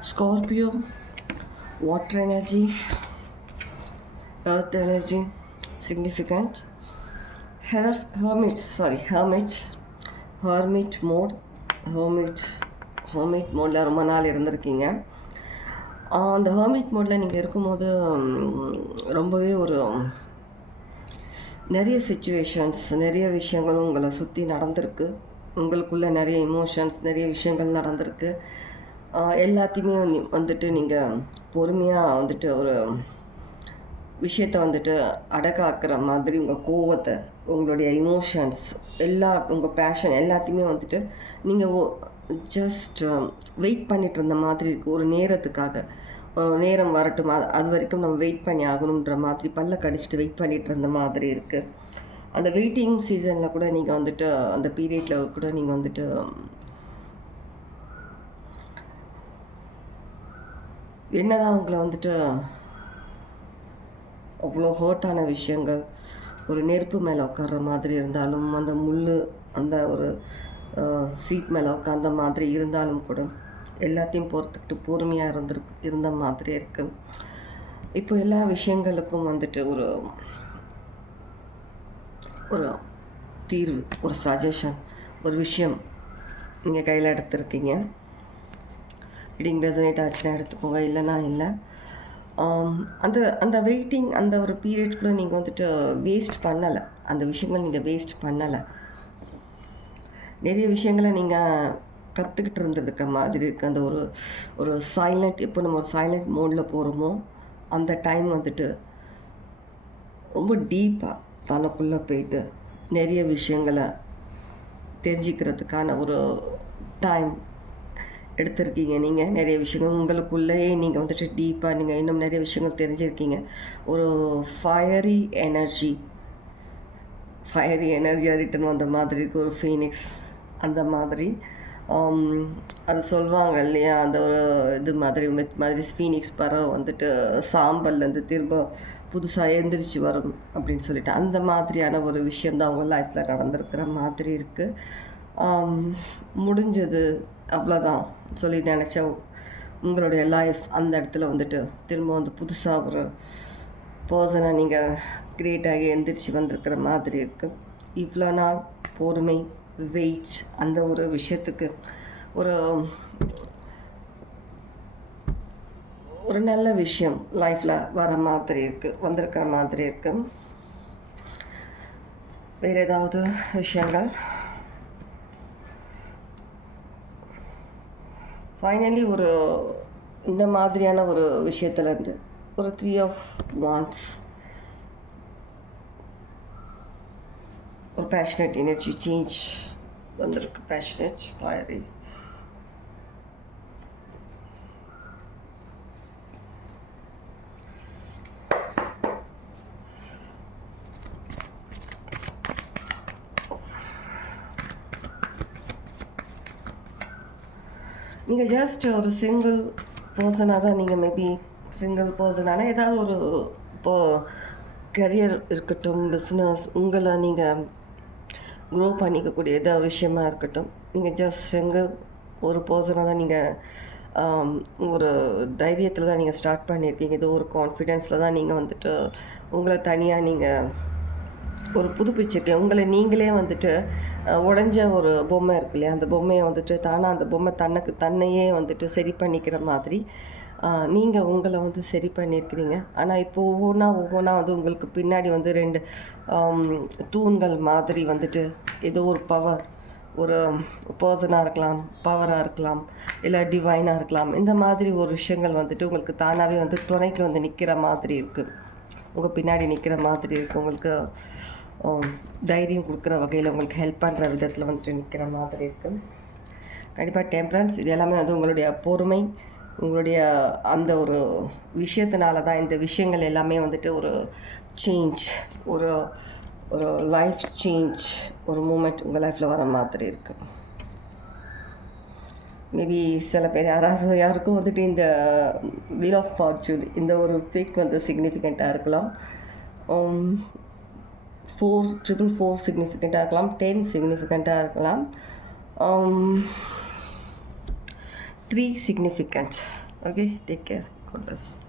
Scorpio, water energy, earth energy, significant. Hermit mode. hermit மோடில் ரொம்ப நாள் இருந்திருக்கீங்க. அந்த ஹர்மிட் மோடில் நீங்கள் இருக்கும்போது ரொம்பவே ஒரு நிறைய சிச்சுவேஷன்ஸ், நிறைய விஷயங்கள் உங்களை சுற்றி நடந்திருக்கு. உங்களுக்குள்ளே நிறைய இமோஷன்ஸ், நிறைய விஷயங்கள் நடந்திருக்கு. எல்லாத்தையுமே வந்துட்டு நீங்கள் பொறுமையாக வந்துட்டு ஒரு விஷயத்தை வந்துட்டு அடக்காக்குற மாதிரி உங்கள் கோவத்தை, உங்களுடைய இமோஷன்ஸ், உங்கள் பேஷன் எல்லாத்தையுமே வந்துட்டு நீங்கள் ஜஸ்ட் வெயிட் பண்ணிட்டு இருந்த மாதிரி இருக்குது. ஒரு நேரத்துக்காக, ஒரு நேரம் வரட்டும், அது வரைக்கும் நம்ம வெயிட் பண்ணி ஆகணுன்ற மாதிரி பல்ல கடிச்சிட்டு வெயிட் பண்ணிட்டு இருந்த மாதிரி இருக்குது. அந்த வெயிட்டிங் சீசனில் கூட நீங்கள் வந்துட்டு, அந்த பீரியடில் கூட நீங்கள் வந்துட்டு என்னதான் உங்களை வந்துட்டு அவ்வளோ ஹர்ட்டான விஷயங்கள், ஒரு நெருப்பு மேலே உட்கார்ற மாதிரி இருந்தாலும், அந்த முள் அந்த ஒரு சீட் மேலே உட்காந்த மாதிரி இருந்தாலும் கூட எல்லாத்தையும் பொறுத்துக்கிட்டு பொறுமையாக இருந்த மாதிரி இருக்கு. இப்போ எல்லா விஷயங்களுக்கும் வந்துட்டு ஒரு ஒரு தீர்வு, ஒரு சஜஷன், ஒரு விஷயம் நீங்கள் கையில் எடுத்துருக்கீங்க. ரீடிங் ரெசனேட் ஆச்சுன்னா எடுத்துக்கோங்க, இல்லைன்னா இல்லை. அந்த அந்த வெயிட்டிங், அந்த ஒரு பீரியட் கூட நீங்கள் வந்துட்டு வேஸ்ட் பண்ணலை. அந்த விஷயங்கள் நீங்கள் வேஸ்ட் பண்ணலை. நிறைய விஷயங்களை நீங்கள் கற்றுக்கிட்டு இருந்ததுக்க மாதிரி இருக்குது. அந்த ஒரு சைலண்ட், எப்போ நம்ம ஒரு சைலண்ட் மோடில் போகிறோமோ அந்த டைம் வந்துட்டு ரொம்ப டீப்பாக தனக்குள்ளே போயிட்டு நிறைய விஷயங்களை தெரிஞ்சுக்கிறதுக்கான ஒரு டைம் எடுத்திருக்கீங்க. நீங்கள் நிறைய விஷயங்கள் உங்களுக்குள்ளேயே நீங்கள் வந்துட்டு டீப்பாக நீங்கள் இன்னும் நிறைய விஷயங்கள் தெரிஞ்சிருக்கீங்க. ஒரு ஃபயரி எனர்ஜியாக ரிட்டன் வந்த மாதிரி இருக்குது. ஒரு ஃபீனிக்ஸ் அந்த மாதிரி அது சொல்லுவாங்க இல்லையா, அந்த ஒரு இது மாதிரி மாதிரி ஃபீனிக்ஸ் பறவை வந்துட்டு சாம்பல்லேருந்து திரும்ப புதுசாக எழுந்திரிச்சு வரும் அப்படின்னு சொல்லிட்டு, அந்த மாதிரியான ஒரு விஷயந்தான் அவங்க லைஃப்பில் நடந்திருக்கிற மாதிரி இருக்குது. முடிஞ்சது, அவ்வளோதான் சொல்லி நினச்சா உங்களுடைய லைஃப் அந்த இடத்துல வந்துட்டு திரும்ப வந்து புதுசாக ஒரு பர்சனாக நீங்கள் க்ரியேட் ஆகி எந்திரிச்சு வந்திருக்கிற மாதிரி இருக்குது. இவ்வளோ நாள் பொறுமை, வெயிட், அந்த ஒரு விஷயத்துக்கு ஒரு நல்ல விஷயம் லைஃப்பில் வர மாதிரி இருக்குது, வந்திருக்கிற மாதிரி இருக்குது. வேறு ஏதாவது விஷயங்கள்? ஃபைனலி இந்த மாதிரியான ஒரு விஷயத்துலேருந்து ஒரு 3 of Wands, ஒரு பேஷனேட் எனர்ஜி சேஞ்ச் வந்திருக்கு. Passionate, fiery. நீங்கள் ஜஸ்ட் ஒரு சிங்கிள் பர்சனாக தான், நீங்கள் மேபி சிங்கிள் பர்சனான ஏதாவது ஒரு இப்போ கரியர் இருக்கட்டும், பிஸ்னஸ், உங்களை நீங்கள் க்ரோ பண்ணிக்கக்கூடிய ஏதாவது விஷயமா இருக்கட்டும், நீங்கள் ஜஸ்ட் சிங்கிள் ஒரு பர்சனாக தான் நீங்கள் ஒரு தைரியத்தில் தான் நீங்கள் ஸ்டார்ட் பண்ணியிருக்கீங்க. ஏதோ ஒரு கான்ஃபிடென்ஸில் தான் நீங்கள் வந்துட்டு உங்களை தனியாக நீங்கள் ஒரு புதுப்பிச்சிருக்கேன். உங்களை நீங்களே வந்துட்டு உடஞ்ச ஒரு பொம்மை இருக்கு இல்லையா, அந்த பொம்மையை வந்துட்டு தானாக அந்த பொம்மை தன்னையே வந்துட்டு சரி பண்ணிக்கிற மாதிரி நீங்கள் உங்களை வந்து சரி பண்ணியிருக்கிறீங்க. ஆனால் இப்போ ஒவ்வொன்றா வந்து உங்களுக்கு பின்னாடி வந்து 2 தூண்கள் மாதிரி வந்துட்டு ஏதோ ஒரு பவர், ஒரு பர்சனாக இருக்கலாம், பவராக இருக்கலாம், இல்லை டிவைனாக இருக்கலாம், இந்த மாதிரி ஒரு விஷயங்கள் வந்துட்டு உங்களுக்கு தானாகவே வந்து துணைக்கு வந்து நிற்கிற மாதிரி இருக்குது. உங்கள் பின்னாடி நிற்கிற மாதிரி இருக்குது. உங்களுக்கு தைரியம் கொடுக்குற வகையில், உங்களுக்கு ஹெல்ப் பண்ணுற விதத்தில் வந்துட்டு நிற்கிற மாதிரி இருக்குது. கண்டிப்பாக டெம்பரன்ஸ், இது எல்லாமே வந்து உங்களுடைய பொறுமை, உங்களுடைய அந்த ஒரு விஷயத்தினால தான் இந்த விஷயங்கள் எல்லாமே வந்துட்டு ஒரு சேஞ்ச், ஒரு லைஃப் சேஞ்ச், ஒரு மூமெண்ட் உங்கள் லைஃப்பில் வர மாதிரி இருக்குது. மேபி சில பேர் யாருக்கும் வந்துட்டு இந்த வீல் ஆஃப் ஃபார்ச்சூன், இந்த ஒரு பிக் வந்து சிக்னிஃபிகண்ட்டாக இருக்கலாம். 444 சிக்னிஃபிகண்ட்டாக இருக்கலாம், 10 சிக்னிஃபிகண்ட்டாக இருக்கலாம், 3 significant. Okay, take care. God plus.